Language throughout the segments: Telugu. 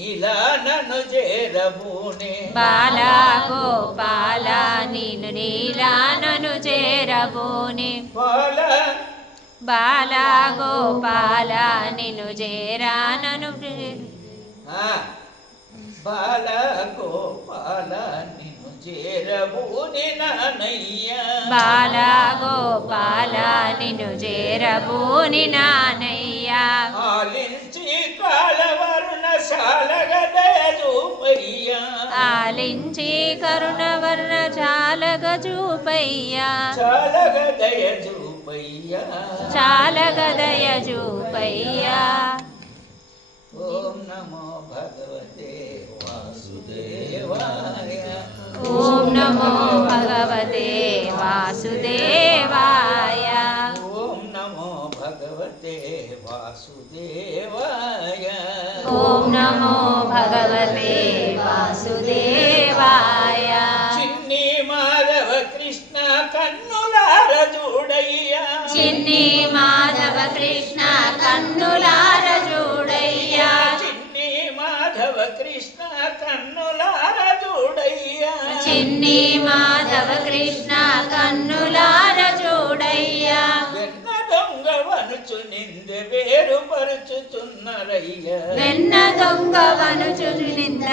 నీలా నన్ను చేరబూనే బాలా గోపాల నిన్ను నీలా నన్ను చేరబూనే బాలా గోపాల నిన్ను చేరా నన్ను బాల గోపాల నిన్ను చేరబూని నానయ్య బాలా గోపాల నిన్ను చేరబూని నానయ్య ఆలించి కాలవరుణ శాలగదయ చూపయ్యా ఆలించి కరుణవర్ణ చాలగ చూపయ్యా చాలగదయ చూపయ్యా చాలగదయ చూపయ్యా ఓం నమో భగవతే వాసుదేవాయ ఓం నమో భగవతే వాసుదేవాయ ఓం నమో భగవతే వాసుదేవాయ ఓం నమో భగవతే వాసుదేవాయ చిన్ని మాధవ కృష్ణ కన్నులార చూడయ్యా చిన్ని మాధవ కృష్ణ కన్నులార చూడయ్యా చిన్ని మాధవ కృష్ణ కన్నులార చూడయ్యా చిన్ని మాధవ కృష్ణ కన్నులార చూడయ్యా వెన్న దొంగ వనుచు నిందె వేరుపరుచుచున్నరయ్యా వెన్న దొంగ వనుచు నింద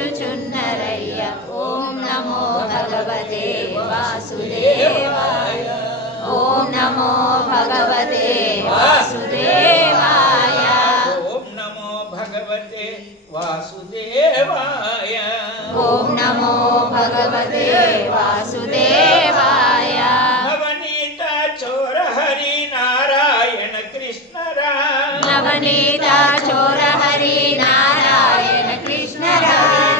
వేరుపరచుచున్నరయ్య ఓం నమో భగవతే వాసుదేవాయ ఓం నమో భగవతే వాసుదేవాయ ఓం నమో భగవతే వాసుదేవాయ ఓం నమో భగవతే వాసుదేవాయ నవనీత చోర హరి నారాయణ కృష్ణరా నవనీత చోర హరి నారాయణ కృష్ణరా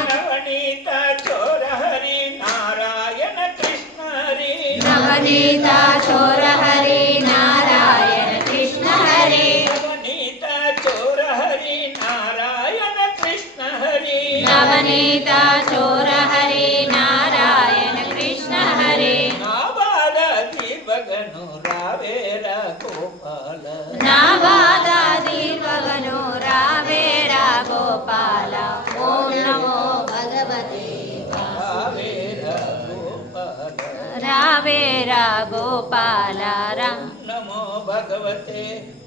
నవనీత చోర హరి నారాయణ కృష్ణ హరి నవనీత చోర హరి నారాయణ కృష్ణ హరి నవనీత చోర హరి నారాయణ కృష్ణ హరి నవనీత చోర హరి నారాయణ కృష్ణ హరి నా బాధ దీర్ఘను రావేరా గోపాల నా బాధ దీర్ఘను రావేరా గోపాల ఓం నమో భగవతే రావేరా గోపాల రావేరా గోపాల రామ్ నమో భగవతే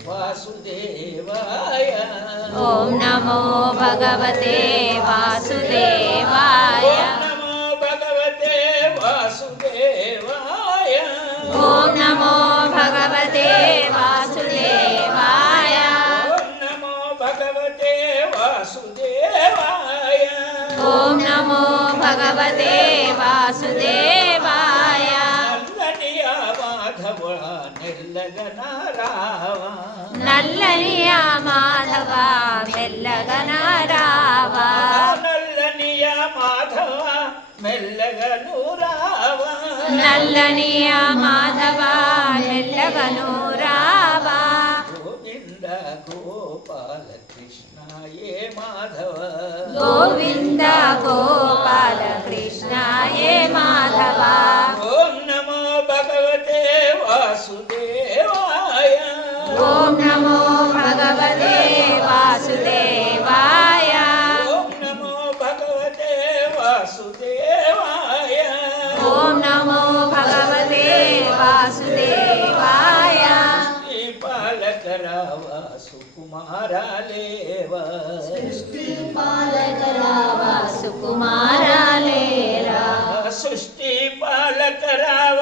వాసుదేవాయ ఓం నమో భగవతే వాసుదేవాయ నమో భగవతే వాసుదేవాయ ఓం నమో భగవతే వాసుదేవాయ ఓం నమో భగవతే వాసుదేవాయ ఓం నమో భగవతే వాసుదేవాయ నల్లనియ మాధవ నిర్లగన రావ నల్లనియ మాధవ మెల్లగన రావా నల్లనియ మాధవ మెల్లగను రావ నల్లనియ మాధవ మెల్లగను రావా గోవింద గోపాల కృష్ణ ఏ మాధవ గోవింద గోపాల కృష్ణ ఏ మాధవ ఓం నమో భగవతే వాసుదేవాయ ఓం నమో భగవతే వాసుదేవాయ ఓం నమో భగవతే వాసుదేవాయ ఓం నమో భగవతే వాసుదేవాయ శ్రీపాలక రావ సుకుమారాలేవా సుకుమారాలేరా సృష్టి పాలక రావ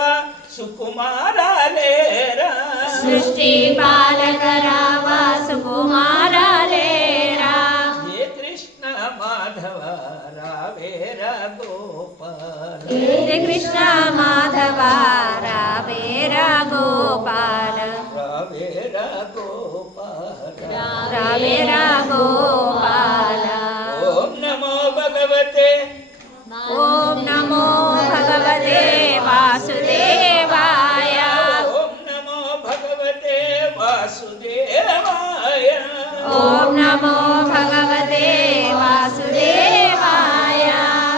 సుకుమారాలేరా సృష్టి పాలక రావ సుకుమారాలేరా ఏ కృష్ణ మాధవ రావేరా గోపాల హే కృష్ణ మాధవ రావేరా గోపాల రావేరా గోపాల రావేరా గోపాల ఓం నమో భగవతే ఓం నమో భగవతే వాసుదేవాయ ఓం నమో భగవతే వాసుదేవాయ ఓం నమో భగవతే వాసుదేవాయ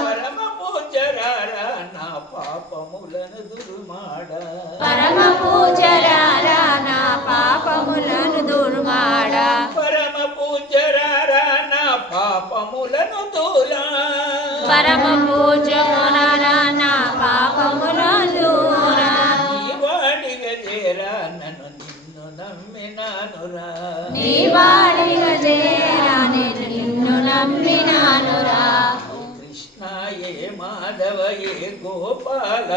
పరమ పూజరారా నా పాపములను దుర్మాడ పరమ పూజలారా నా పాపములను దుర్మాడ పరమ పూజ పాపములను దూరా పరమ పూజ్యమున నా పాపములను దూరా నీ వాడిగా చేరా నన్ను నిన్ను నమ్మినానురా నీ వాడిగా చేరా నేను నిన్ను నమ్మినానురా కృష్ణ ఏ మాధవ ఏ గోపాల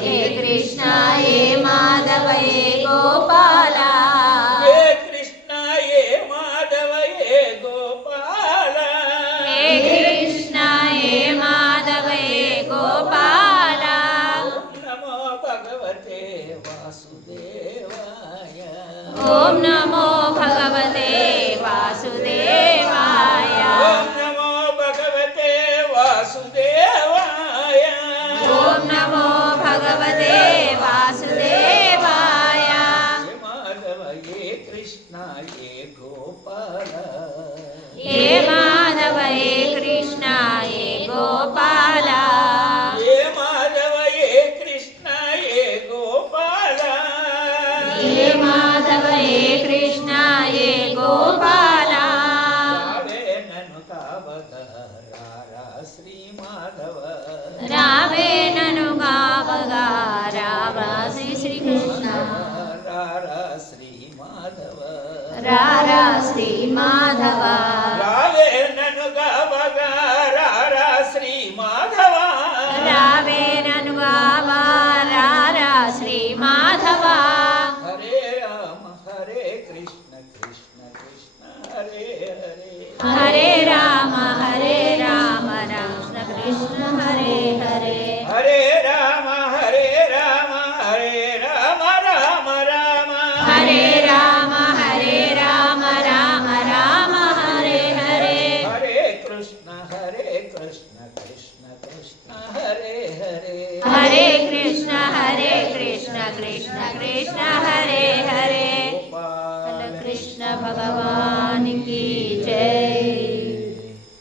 హే కృష్ణ ఏ మాధవ ఏ గోపాల హే కృష్ణ ఏ మాధవ ఏ గోపాల హే కృష్ణ ఏ మాధవ ఏ గోపాల ఓం నమో భగవతే వాసుదేవాయ ఓం నమో భగవతే వాసుదేవాయ ఓం నమో భగవతే వాసుదేవాయ ఓం నమో భగవతే వాసుదేవాయ హే మాధవ ఏ కృష్ణ ఏ గోపాల హే మాధవ హే కృష్ణ హే గోపాల హే మాధవ ఏ కృష్ణ ఏ గోపాల హే మాధవ హే కృష్ణ హే గోపాల రావే నన్ను కావగా రారా శ్రీ మాధవ రావే నను గావగా రావా శ్రీ శ్రీకృష్ణ రారా శ్రీ మాధవ రారా శ్రీ మాధవ రావే నన్ను కావగా రారా శ్రీ మాధవ రావే నను గావా రారా శ్రీ మాధవ హరే రామ హరే కృష్ణ కృష్ణ కృష్ణ హరే హరే హరే రామ రామ కృష్ణ హరే హరే హరే రామ హరే రామ హరే రామ రామ రామ హరే రామ రామ రామ హరే హరే హరే కృష్ణ కృష్ణ కృష్ణ హరే హరే హరే కృష్ణ కృష్ణ కృష్ణ హరే హరే గోపాల కృష్ణ భగవాన్ की